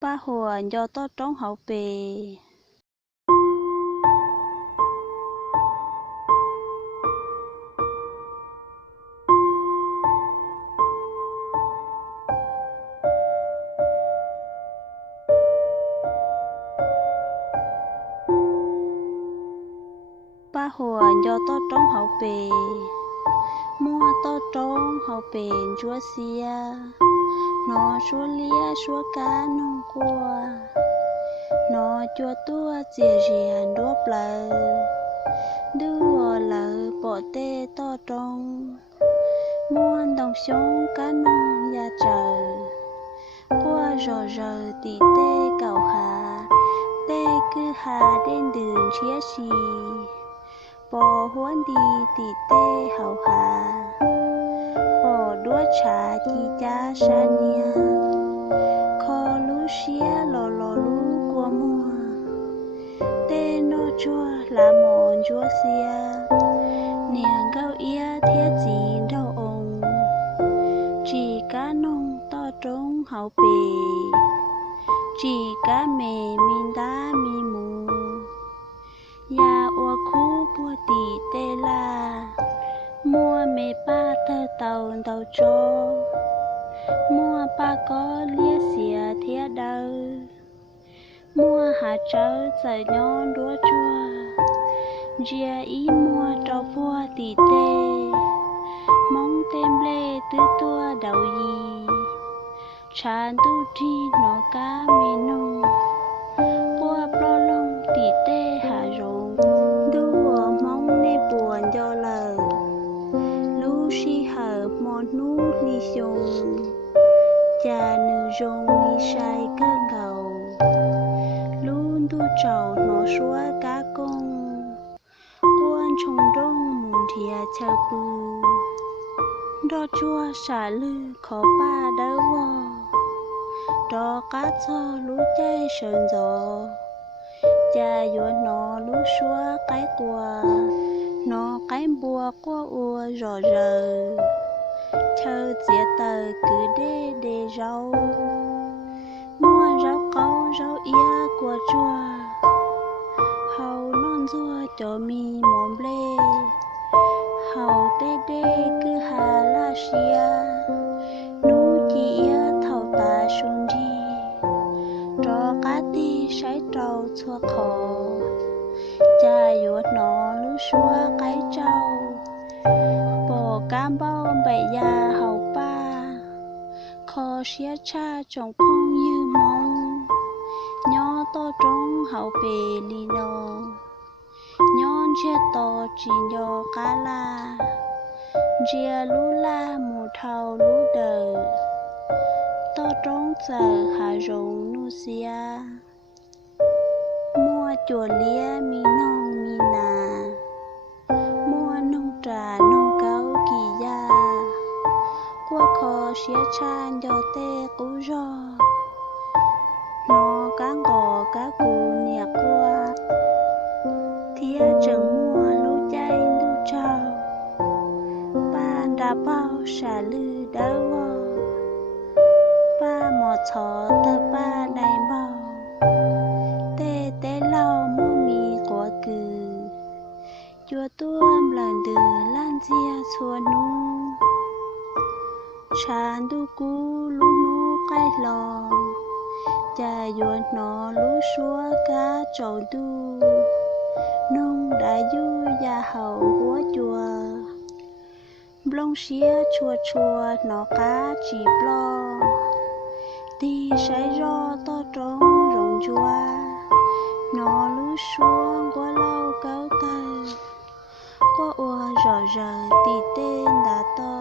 Ba hùa do to trống hậu bề. Ba hùa do to trống hậu bề. Mua to trống hậu bề chúa xia. Nó chúa lia chúa cá nông cua. Nó chúa tua dìa riêng đuốc lờ. Đưa lờ bộ tê to trống. Muôn đồng sống cá nông gia trời. Qua rờ tì tê cầu hà. Tê cứ hà đến đường chia xì. Bò huấn đi tì tê hậu hà. Bò đua trà chi cha sa nia. Kho lú xía lò lú của mua. Tê nô chua là mòn chúa xía. Niềng gâu ia thiết gì đâu ông. Chỉ cá nông to trống hậu bề. Chỉ cá mẹ mình đá mi mù. Ya ua khu bua tì tê la. Mua mẹ ba thơ tàu tàu cho. Mua ba có lia xìa thiết đâu. Mua hạ trâu giờ nhón đúa chua. Gia ý mua trâu vua tì tê. Mong tem lê tứ tua đầu gì. Chán tu tri nó cá mê nông. Qua pro lông tì tê hạ rộng. Đua mong nê buồn do lờ. Lú si hở mòn nú ly xông. Chà nữ rong ly sai cơn gầu. Luôn tu trầu nó xóa cá công. Quân trông đông mùn thịa chờ bù. Đo chua xả lư khó ba đỡ vô. Đo cá cho lú chay sơn gió. Chà dùa nó lú xóa cái quà. Nó cái bùa qua ua rò rờ. Thơ dĩa tờ cứ đê rau. Mua rau câu rau ia của chua. Hầu non rua cho mi mồm lê. Hầu tê đê cứ hà la xia. Nú chi ia thầu ta xuân đi. Trò cá ti sái trâu chua khổ. Cha yuột nó lú xua cái trâu. Bò cam bao bày da hầu ba. Kho xía cha trồng phong như mong. Nhó to trống hậu bề lì nô. Nhón chia to chỉ nhô cá la. Chia lú la mù thầu lú đờ. To trống giờ hạ rộng nu xia. Mua chùa lia mi nông mi nà. Mua nông trà nông cấu kỳ gia. Qua kho xía chan do tê cú rò. Nó cá ngò cá cù nè qua. Thía trừng mua lú chay lú trao. Ba đá bao xả lư đỡ vô. Ba mò thọ tơ ba đầy bao. Tê tê lau mua mì quả cừ. Chua tuôm lần từ lan dìa chua nú. Chán đu cú lú nú cái lò. Chà yuột nó lú xua cá trầu đu. Nông đã du ya hậu húa chùa. Blong xía chua chua nó cá chỉ blo. Ti sái ro to trống rộng chua. Nó lú xuống qua lau cáo tờ. Qua ua rò rờ tì tên đã to.